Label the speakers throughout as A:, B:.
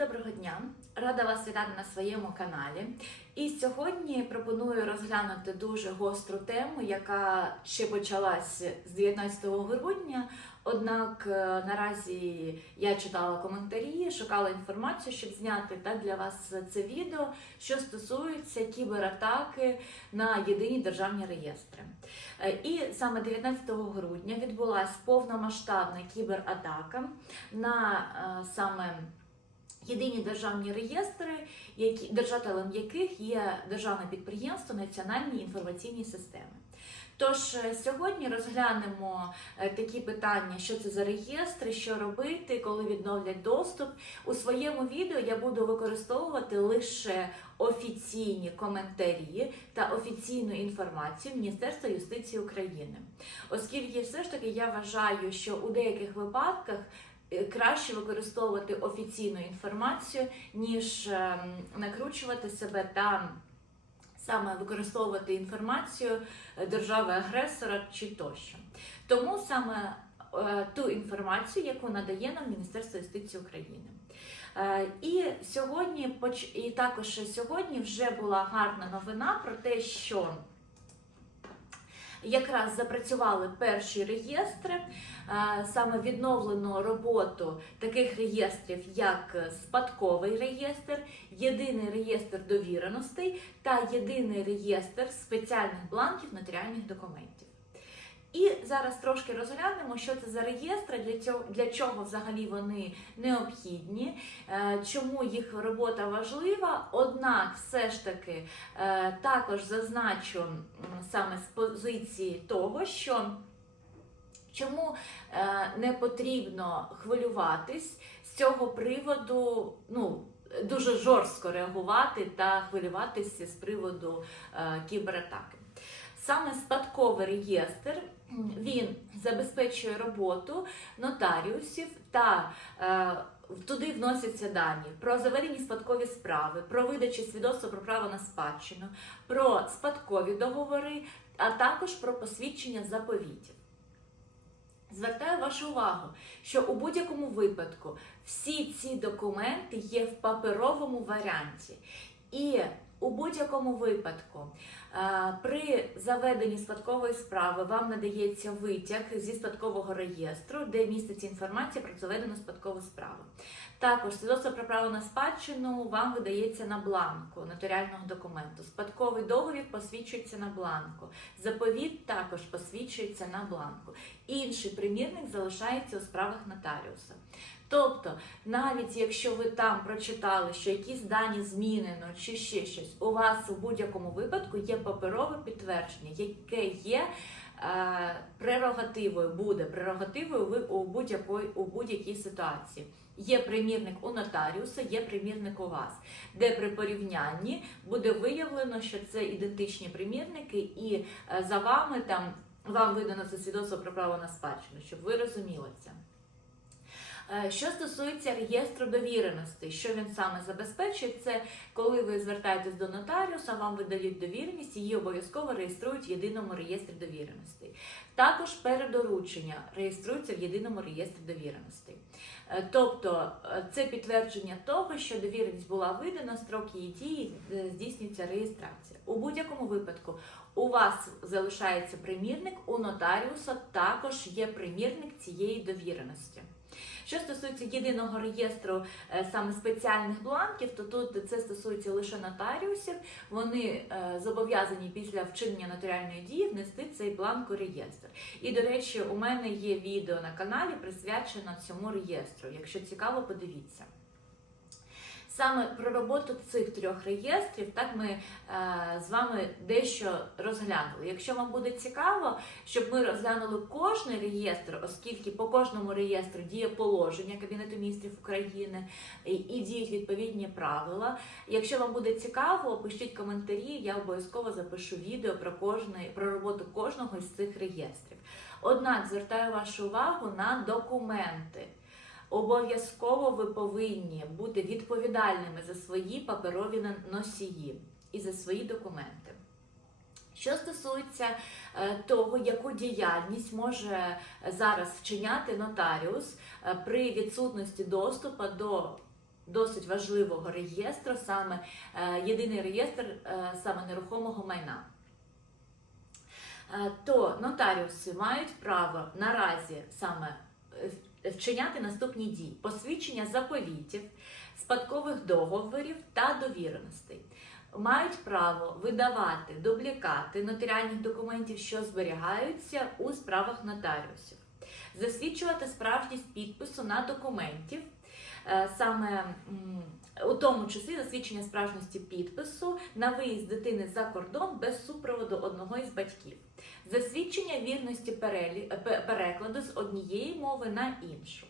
A: доброго дня! Рада вас вітати на своєму каналі. І сьогодні пропоную розглянути дуже гостру тему, яка ще почалась з 19 грудня. Однак е, наразі я читала коментарі, шукала інформацію, щоб зняти та для вас це відео, що стосується кібератаки на єдині державні реєстри. Е, І саме 19 грудня відбулася повномасштабна кібератака на е, саме єдині державні реєстри, які держателем яких є державне підприємство Національні інформаційні системи. Тож е, сьогодні розглянемо е, такі питання, що це за реєстри, що робити, коли відновлять доступ. У своєму відео я буду використовувати лише офіційні коментарі та офіційну інформацію Міністерства юстиції України, оскільки все ж таки я вважаю, що у деяких випадках краще використовувати офіційну інформацію, ніж ем, накручувати себе та саме використовувати інформацію е, держави-агресора чи тощо. Тому саме е, ту інформацію, яку надає нам Міністерство юстиції України. Е, І сьогодні і також сьогодні вже була гарна новина про те, що якраз запрацювали перші реєстри, Е, саме відновлено роботу таких реєстрів, як спадковий реєстр, єдиний реєстр довіреностей та єдиний реєстр спеціальних бланків нотаріальних документів. І зараз трошки розглянемо, що це за реєстри, для цього для чого взагалі вони необхідні, е, чому їх робота важлива. Однак, все ж таки, е, також зазначу саме з позиції того, що чому е, не потрібно хвилюватись з цього приводу, ну. Дуже жорстко реагувати та хвилюватися з приводу е, кібератаки. Саме спадковий реєстр він забезпечує роботу нотаріусів та е, туди вносяться дані про заведені спадкові справи, про видачу свідоцтва про право на спадщину, про спадкові договори, а також про посвідчення заповітів. Звертаю вашу увагу, що у будь-якому випадку всі ці документи є в паперовому варіанті. І у будь-якому випадку е, при заведенні спадкової справи вам надається витяг зі спадкового реєстру, де міститься інформація про заведену спадкову справу. Також свідоцтво про право на спадщину вам видається на бланку нотаріального документу. Спадковий договір посвідчується на бланку. Заповіт також посвідчується на бланку. Інший примірник залишається у справах нотаріуса. Тобто, навіть якщо ви там прочитали, що якісь дані змінено чи ще щось, у вас у будь-якому випадку є паперове підтвердження, яке є е, прерогативою, буде прерогативою ви у будь-якій у будь-якій ситуації. Є примірник у нотаріуса, є примірник у вас, де при порівнянні буде виявлено, що це ідентичні примірники, і е, за вами там вам видано це свідоцтво про право на спадщину, щоб ви розуміли це. Е, Що стосується реєстру довіреностей, що він саме забезпечує, це коли ви звертаєтесь до нотаріуса, вам видають довіреність, її обов'язково реєструють в єдиному реєстрі довіреностей. Також передоручення реєструються в єдиному реєстрі довіреностей. Е, Тобто е, це підтвердження того, що довіреність була видана, строк її дії здійснюється реєстрація. У будь-якому випадку у вас залишається примірник, у нотаріуса також є примірник цієї довіреності. Що стосується єдиного реєстру е, саме спеціальних бланків, то тут це стосується лише нотаріусів. Вони е, зобов'язані після вчинення нотаріальної дії внести цей бланк у реєстр. І, до речі, у мене є відео на каналі присвячено цьому реєстру. Якщо цікаво, подивіться. Саме про роботу цих трьох реєстрів, так ми е, з вами дещо розглянули. Якщо вам буде цікаво, щоб ми розглянули кожний реєстр, оскільки по кожному реєстру діє положення Кабінету міністрів України і, і діють відповідні правила. Якщо вам буде цікаво, пишіть коментарі, я обов'язково запишу відео про кожний про роботу кожного із цих реєстрів. Однак звертаю вашу увагу на документи. Обов'язково ви повинні бути відповідальними за свої паперові носії і за свої документи. Що стосується е, того, яку діяльність може зараз вчиняти нотаріус е, при відсутності доступу до досить важливого реєстру, саме е, єдиний реєстр саме нерухомого майна. То нотаріуси мають право наразі саме вчиняти наступні дії: посвідчення заповітів, спадкових договорів та довіреностей. Мають право видавати дублікати нотаріальних документів, що зберігаються у справах нотаріусів, засвідчувати справжність підпису на документів, е, саме у тому числі засвідчення справжності підпису на виїзд дитини за кордон без супроводу одного із батьків, засвідчення вірності перелі- перекладу з однієї мови на іншу.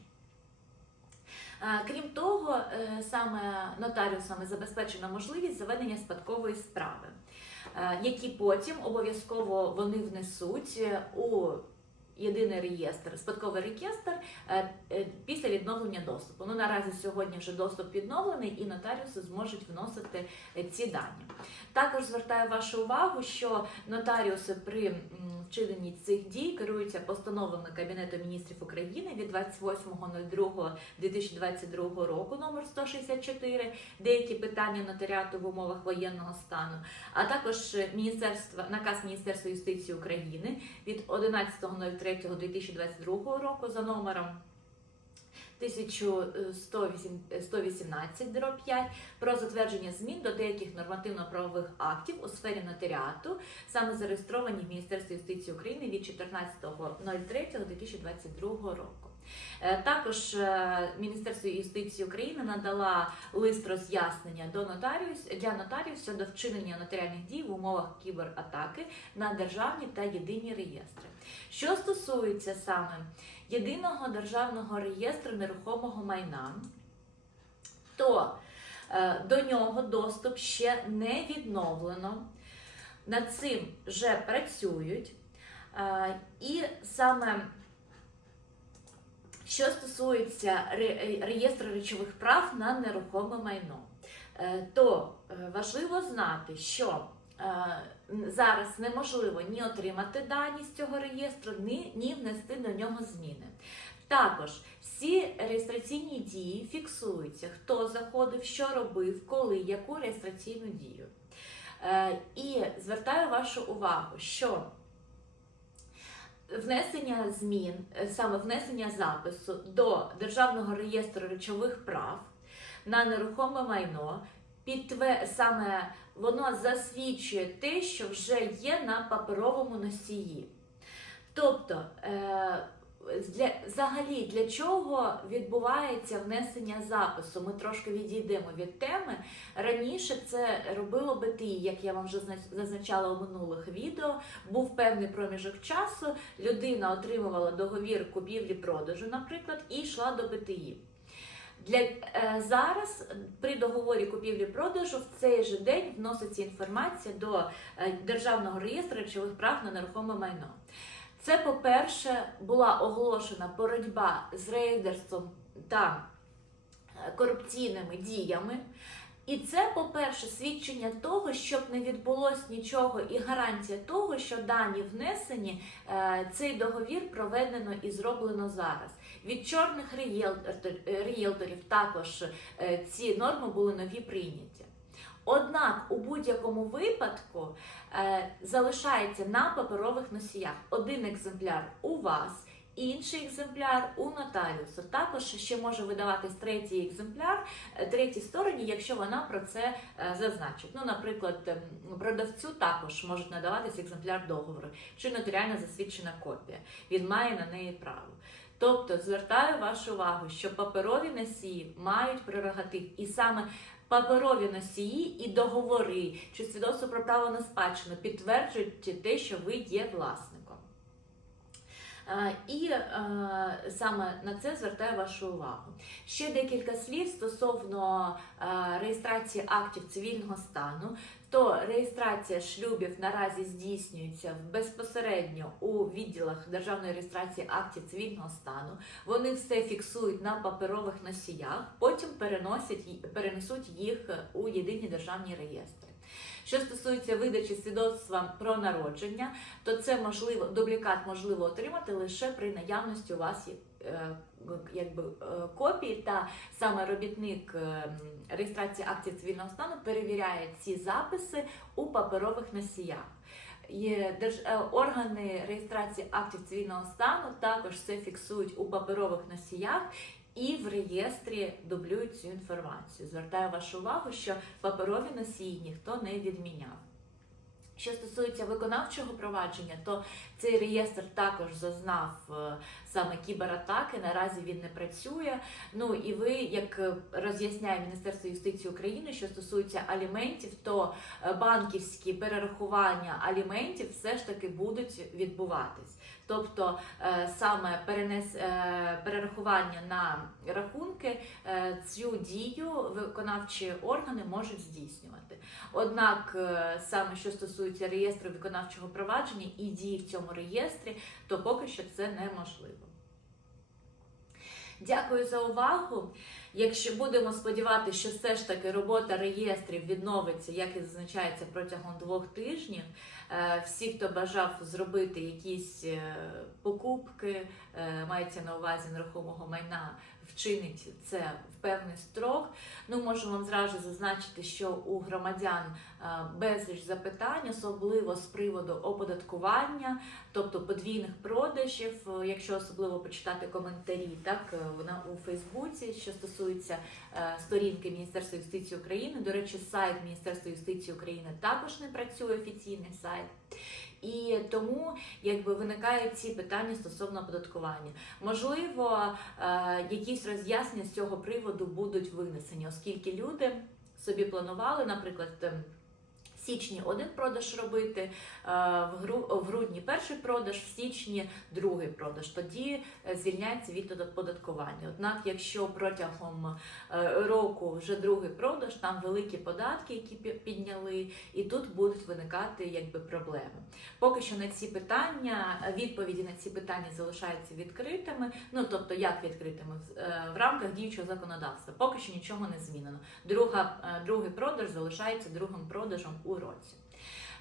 A: Е, Крім того, е, саме нотаріусами забезпечена можливість заведення спадкової справи, е, які потім обов'язково вони внесуть е, у єдиний реєстр, спадковий реєстр е, е, після відновлення доступу. Ну наразі сьогодні вже доступ відновлений, і нотаріуси зможуть вносити е, ці дані. Також звертаю вашу увагу, що нотаріуси при вчиненні цих дій керуються постановами Кабінету міністрів України від 28.02.2022 року номер 164 деякі питання нотаріату в умовах воєнного стану, а також міністерства наказ Міністерства юстиції України від 11.03.2022 року за номером 1118 5 про затвердження змін до деяких нормативно-правових актів у сфері нотаріату, саме зареєстровані в Міністерстві юстиції України від 14.03.2022 року. Е, Також е, Міністерство юстиції України надала лист роз'яснення до нотаріус для нотаріусів щодо вчинення нотаріальних дій в умовах кібератаки на державні та єдині реєстри. Що стосується саме єдиного державного реєстру нерухомого майна, то е, до нього доступ ще не відновлено. Над цим вже працюють. І саме що стосується реєстру речових прав на нерухоме майно, е, то е, важливо знати, що е, зараз неможливо ні отримати дані з цього реєстру, ні, внести до нього зміни. Також всі реєстраційні дії фіксуються, хто заходив, що робив, коли, яку реєстраційну дію. Е, І звертаю вашу увагу, що внесення змін, е, саме внесення запису до Державного реєстру речових прав на нерухоме майно, підтве... саме воно засвідчує те, що вже є на паперовому носії. Тобто, е, для, взагалі, для чого відбувається внесення запису? Ми трошки відійдемо від теми. Раніше це робило БТІ, як я вам вже зазначала у минулих відео. Був певний проміжок часу, людина отримувала договір купівлі-продажу, наприклад, і йшла до БТІ. Для е, зараз при договорі купівлі-продажу в цей же день вноситься інформація до е, Державного реєстру речових прав на нерухоме майно. Це, по-перше, була оголошена боротьба з рейдерством та е, корупційними діями. І це, по-перше, свідчення того, щоб не відбулось нічого, і гарантія того, що дані внесені, е, цей договір проведено і зроблено зараз. Від чорних реєлтор- е, також ці норми були нові прийняті. Однак у будь-якому випадку е, залишається на паперових носіях один екземпляр у вас, інший екземпляр у нотаріуса. Також ще може видаватись третій екземпляр е, третій стороні, якщо вона про це е, зазначить. Ну, наприклад, ем, продавцю також можуть надаватись екземпляр договору чи нотаріально засвідчена копія. Він має на неї право. Тобто звертаю вашу увагу, що паперові носії мають прерогатив, і саме паперові носії і договори чи свідоцтво про право на спадщину підтверджують те, що ви є власником. Е, І е, саме на це звертаю вашу увагу. Ще декілька слів стосовно е, реєстрації актів цивільного стану. То реєстрація шлюбів наразі здійснюється безпосередньо у відділах державної реєстрації актів цивільного стану. Вони все фіксують на паперових носіях, потім переносять перенесуть їх у єдині державні реєстри. Що стосується видачі свідоцтва про народження, то це можливо дублікат можливо отримати лише при наявності у вас якби, е, копії, та саме робітник е, реєстрації акцій цивільного стану перевіряє ці записи у паперових носіях. Є держ... е, органи реєстрації актів цивільного стану також це фіксують у паперових носіях і в реєстрі дублюють цю інформацію. Звертаю вашу увагу, що паперові носії ніхто не відміняв. Що стосується виконавчого провадження, то цей реєстр також зазнав е, саме кібератаки. Наразі він не працює. Ну і ви, як е, роз'ясняє Міністерство юстиції України, що стосується аліментів, то е, банківські перерахування аліментів все ж таки будуть відбуватись. Тобто е, саме перенес е, перерахування на рахунки е, цю дію виконавчі органи можуть здійснювати. Однак, саме що стосується реєстру виконавчого провадження і дії в цьому реєстрі, то поки що це неможливо. Дякую за увагу. Якщо будемо сподіватися, що все ж таки робота реєстрів відновиться, як і зазначається протягом двох тижнів. Е, Всі, хто бажав зробити якісь е, покупки, е, мається на увазі нерухомого майна, вчинить це в певний строк. Ну, можу вам зразу зазначити, що у громадян безліч запитань, особливо з приводу оподаткування, тобто подвійних продажів, якщо особливо почитати коментарі, так вона у Фейсбуці, що стосується е, сторінки Міністерства юстиції України. До речі, сайт Міністерства юстиції України також не працює офіційний сайт. І тому якби виникають ці питання стосовно оподаткування. Можливо, е, якісь роз'яснення з цього приводу будуть винесені, оскільки люди собі планували, наприклад. Січні один продаж робити, е, в гру- в грудні перший продаж, в січні другий продаж. Тоді е, звільняється від оподаткування. Однак, якщо протягом е, року вже другий продаж, там великі податки, які підняли, і тут будуть виникати якби проблеми. Поки що на ці питання, відповіді на ці питання залишаються відкритими. Ну тобто, як відкритими В- рамках діючого законодавства. Поки що нічого не змінено. Друга, другий продаж залишається другим продажем у році.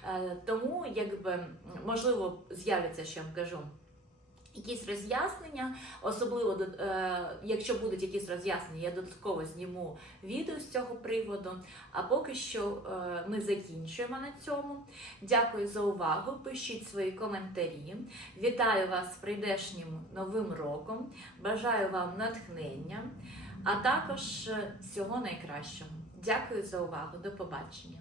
A: Е, Тому, якби можливо, з'являться, що я вам кажу. Якісь роз'яснення, особливо е, якщо будуть якісь роз'яснення, я додатково зніму відео з цього приводу. А поки що е, ми закінчуємо на цьому. Дякую за увагу. Пишіть свої коментарі. Вітаю вас з прийдешнім новим роком. Бажаю вам натхнення, а також всього найкращого. Дякую за увагу. До побачення.